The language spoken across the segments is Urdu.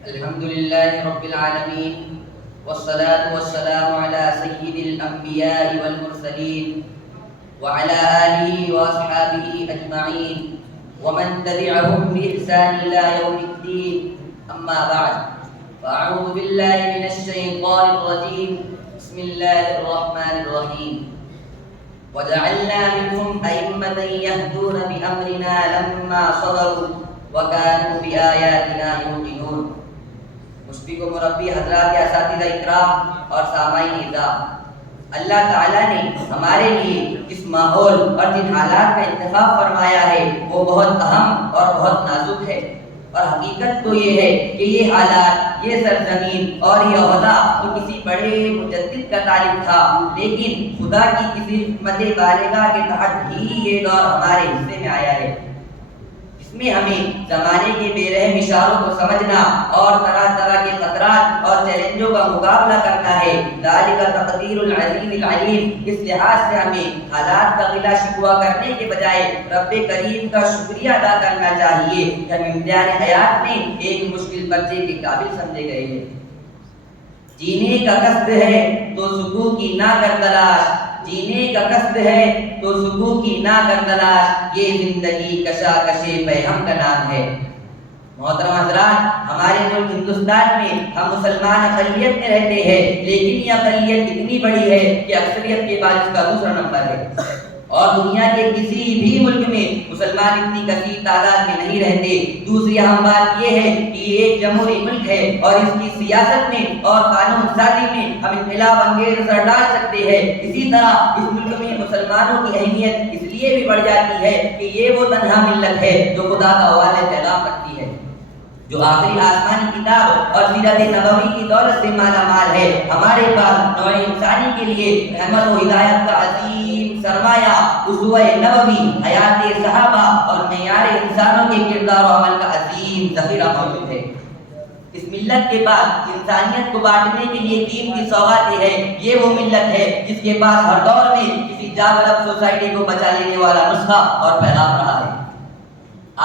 الحمد لله رب العالمين، والصلاة والسلام على سيد الأنبياء والمرسلين وعلى آله وأصحابه أجمعين ومن تبعهم بإحسان إلى يوم الدين. أما بعد، فأعوذ بالله من الشيطان الرجيم. بسم الله الرحمن الرحيم. وجعلنا منهم أئمة يهدون بأمرنا لما صبروا وكانوا بآياتنا يوقنون. مشفق و مربی حضرات، اساتذہ اکرام اور سامعین اعزاز، اللہ تعالیٰ نے ہمارے لیے جس ماحول اور جن حالات کا انتخاب فرمایا ہے وہ بہت اہم اور بہت نازک ہے، اور حقیقت تو یہ ہے کہ یہ حالات، یہ سرزمین اور یہ عہدہ تو کسی بڑے مجدد کا طالب تھا، لیکن خدا کی کسی حکمت بالغہ کے تحت ہی یہ دور ہمارے حصے میں آیا ہے، اس میں ہمیں زمانے کے بے رحم اشاروں کو سمجھنا اور طرح طرح کے خطرات اور چیلنجوں کا مقابلہ کرنا ہے۔ ذالک تقدیر العزیز العلیم۔ اس لحاظ سے ہمیں حالات کا غلا شکوہ کرنے کے بجائے رب کریم کا شکریہ ادا کرنا چاہیے کہ ہم امتحان حیات میں ایک مشکل بچے کے قابل سمجھے گئے ہیں۔ جینے کا قصد ہے تو سکون کی نہ کر تلاش، جینے کا قصد ہے تو سکون کی نہ کر تلاش، یہ زندگی کشاکش پیہم کا نام ہے۔ محترم حضرات، ہمارے ملک ہندوستان میں ہم مسلمان اقلیت میں رہتے ہیں، لیکن یہ اقلیت اتنی بڑی ہے کہ اکثریت کے بعد اس کا دوسرا نمبر ہے، اور دنیا کے کسی بھی ملک میں مسلمان اتنی کثیر تعداد میں نہیں رہتے۔ دوسری اہم بات یہ ہے کہ یہ ایک جمہوری ملک ہے، اور اس کی سیاست میں اور قانون سازی میں ہم انقلاب انگیز اثر ڈال سکتے ہیں۔ اسی طرح اس ملک میں مسلمانوں کی اہمیت اس لیے بھی بڑھ جاتی ہے کہ یہ وہ تنہا ملت ہے جو خدا کا واضح پیغام رکھتی ہے، جو آخری آسمانی کتاب اور سیرت نبوی کی دولت سے مالا مال ہے۔ ہمارے پاس نوع انسانی کے لیے رحمت و ہدایت کا عظیم سرمایہ، اسوہ نبوی، حیات صحابہ اور معیار انسانوں کے کردار و عمل کا عظیم ذخیرہ موجود ہے۔ اس ملت کے پاس انسانیت کو بانٹنے کے لیے دین کی سوغاتیں ہیں۔ یہ وہ ملت ہے جس کے پاس ہر دور میں کسی جاولب سوسائٹی کو بچا لینے والا نسخہ اور پیغام رہا ہے۔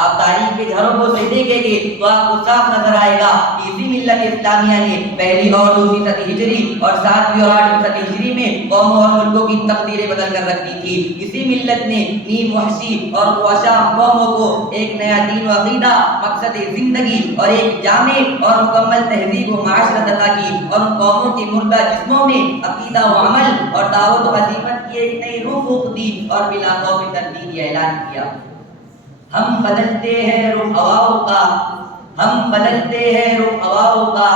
آپ تاریخ کے جھروں کو سے دیکھیں گے تو آپ کو صاف نظر آئے گا کہ اسی ملت اسلامیہ نے پہلی اور دوسری صدی ہجری اور ساتویں اور آٹھویں صدی ہجری میں قوموں اور ملکوں کی تقدیریں بدل کر رکھ دی تھی۔ اسی ملت نے نیم وحشی اور خواہشام قوموں کو ایک نیا دین و عقیدہ، مقصد زندگی اور ایک جامع اور مکمل تہذیب و معاشرت عطا کی، اور ان قوموں کے مردہ جسموں میں عقیدہ و عمل اور دعوت و عزیمت کی ایک نئی روح فونک دی اور بلا خوف تردید اعلان کیا۔ ہم بدلتے ہیں رخ ہواؤں کا، ہم بدلتے ہیں رخ ہواؤں کا،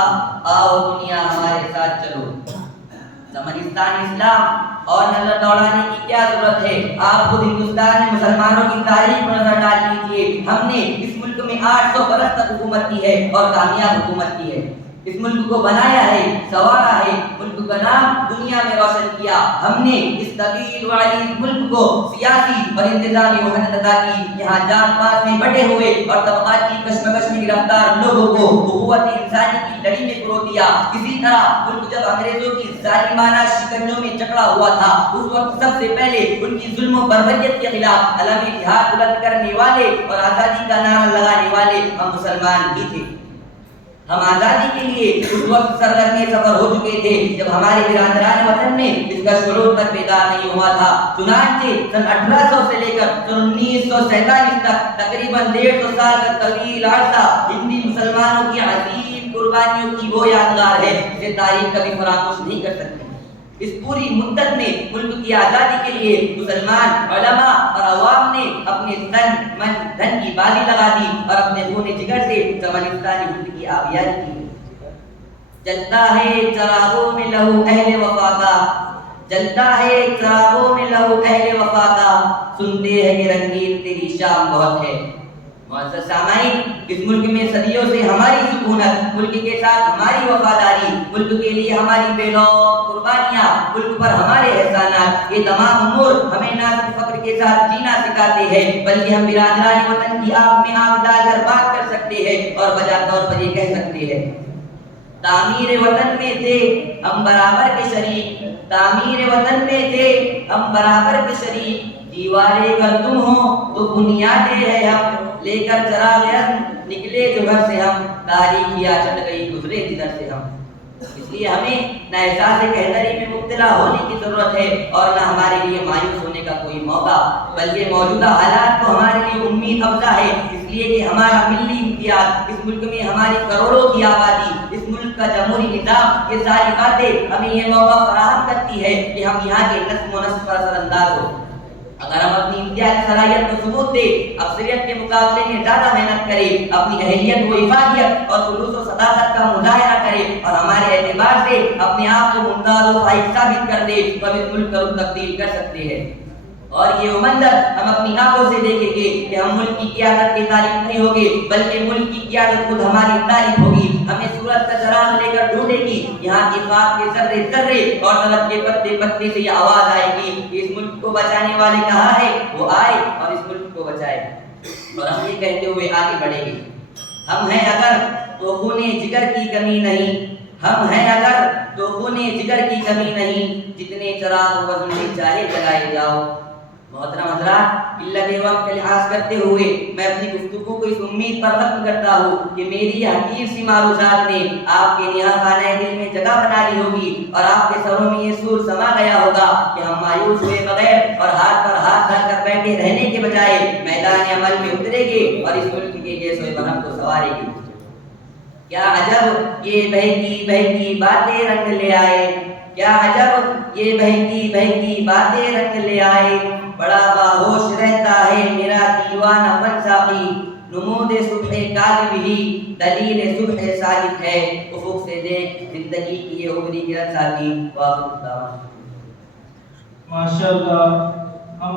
آؤ دنیا ہمارے ساتھ چلو۔ زمانستان اسلام اور نظر دوڑانے کی کیا ضرورت ہے؟ آپ خود ہندوستان میں مسلمانوں کی تاریخ پر نظر ڈال لیجیے۔ ہم نے اس ملک میں 800 برس تک حکومت کی ہے اور کامیاب حکومت کی ہے۔ اس ملک کو بنایا ہے، سنوارا ہے، ملک کا نام دنیا میں روشن کیا۔ ہم نے اس طویل و عریض ملک کو سیاسی اور انتظامی وحدت عطا کی۔ یہاں جات پات میں بٹے ہوئے اور طبقات کی کشمکش میں گرفتار لوگوں کو اخوت انسانی کی لڑی میں پرو دیا۔ اسی طرح ملک جب انگریزوں کی ظالمانہ شکنجوں میں جکڑا ہوا تھا، اس وقت سب سے پہلے ان کی ظلم و بربریت کے خلاف علم جہاد بلند کرنے والے اور آزادی کا نعرہ لگانے والے ہم مسلمان ہی تھے۔ ہم آزادی کے لیے اس وقت سرگرم سفر ہو چکے تھے جب ہمارے برادران وطن میں اس کا شعور تک بیدار نہیں ہوا تھا۔ چنانچہ سن 1800 سے لے کر سن 1947 تک تقریباً 150 سال کا طویل عرصہ ہندی مسلمانوں کی عظیم قربانیوں کی وہ یادگار ہے جسے تاریخ کبھی فراموش نہیں کر سکتی۔ اس پوری مدت میں ملک کی آزادی کے لیے مسلمان علماء اور عوام نے اپنے تن من دھن کی بازی لگا دی اور اپنے خون جگر سے زمانستانی ہند کی آبیاری کی۔ جلتا ہے چراغوں میں لہو اہل وفا کا، جلتا ہے چراغوں میں لہو اہل وفا کا، سنتے ہیں کہ رنگین تیری شام بہت ہے۔ معزز سامعین، اس ملک میں صدیوں سے ہماری سکونت، ملک کے ساتھ ہماری وفاداری، ملک کے لیے ہماری بے لوث قربانیاں، ملک پر ہمارے احسانات، یہ تمام امور ہمیں نہ صرف فخر کے ساتھ جینا سکھاتے ہیں بلکہ ہم برادران وطن کی آنکھ میں آنکھ ڈال کر بات کر سکتے ہیں اور بجا طور پر یہ کہہ سکتے ہیں، تعمیر وطن میں تھے ہم برابر کے شریک، تعمیر وطن میں تھے ہم برابر کے شریک، دیواریں اگر تم ہو تو بنیادیں ہے ہم، لے کر چراغ نکلے جو گھر سے ہم، تاریخیاں چٹ گئی گزرے جدھر سے ہم۔ اس لیے ہمیں نہ احساس قہدری میں مبتلا ہونے کی ضرورت ہے اور نہ ہمارے لیے مایوس ہونے کا کوئی موقع، بلکہ موجودہ حالات تو ہمارے لیے امید افزا ہے، اس لیے کہ ہمارا ملی امتیاز، اس ملک میں ہماری کروڑوں کی آبادی، اس ملک کا جمہوری نظام، یہ ساری باتیں ہمیں یہ موقع فراہم کرتی ہے کہ ہم یہاں کے نظم و نسق پر اثر انداز ہو۔ اگر ہم اپنی امتیازی صلاحیت کو ثبوت دیں، اکثریت کے مقابلے میں زیادہ محنت کریں، اپنی اہلیت و افادیت اور خلوص و صداقت کا مظاہرہ کریں اور ہمارے اعتبار سے اپنے آپ کو ممتاز و فائق ثابت کر دیں تو ہم اس ملک کا رخ تبدیل کر سکتے ہیں۔ اور یہ منظر ہم اپنی آنکھوں سے دیکھیں گے کہ ہم ملک کی قیادت کی تعریف نہیں ہوگی بلکہ ملک کی قیادت خود ہماری تعریف ہوگی۔ ہمیں سورج کا چراغ لے کر ڈھونڈے گی، یہاں کی خاک کے ذرے ذرے اور درخت کے پتے پتے سے یہ آواز آئے گی کہ اس ملک کو بچانے والے کہاں ہے، وہ آئے اور اس ملک کو بچائے۔ اور ہم یہ کہتے ہوئے آگے بڑھیں گے، ہم ہیں اگر تو خونے جگر کی کمی نہیں، ہم ہیں اگر تو خونے جگر کی کمی نہیں، جتنے چراغ وزن چاہے جلائے جاؤ۔ محترم حضرات، علت وقت کا لحاظ کرتے ہوئے میں اپنی گفتگو کو اس امید پر ختم کرتا ہوں کہ میری حقیر سی معروضات نے آپ کے نہا خانہ دل میں جگہ بنا لی ہوگی اور آپ کے سروں میں یہ سور سما گیا ہوگا کہ ہم مایوس ہوئے بغیر اور ہاتھ پر ہاتھ رکھ کر بیٹھے رہنے کے بجائے میدان عمل میں اترے گے اور اس ملک کے گیس و برہم کو سنوارے گے۔ کیا عجب یہ بہکی بہکی باتیں رنگ لے آئے، کیا عجب یہ بہکی بہکی باتیں رنگ لے آئے، بڑا باہوش رہتا ہے میرا دیوانہ فن ساقی، نمود صبح کاذب ہی دلیل صبح صادق ہے، افق سے دیکھ زندگی کی یہ ابری کرن ساقی۔ واخر الدعوانا۔ ماشاءاللہ۔ ہم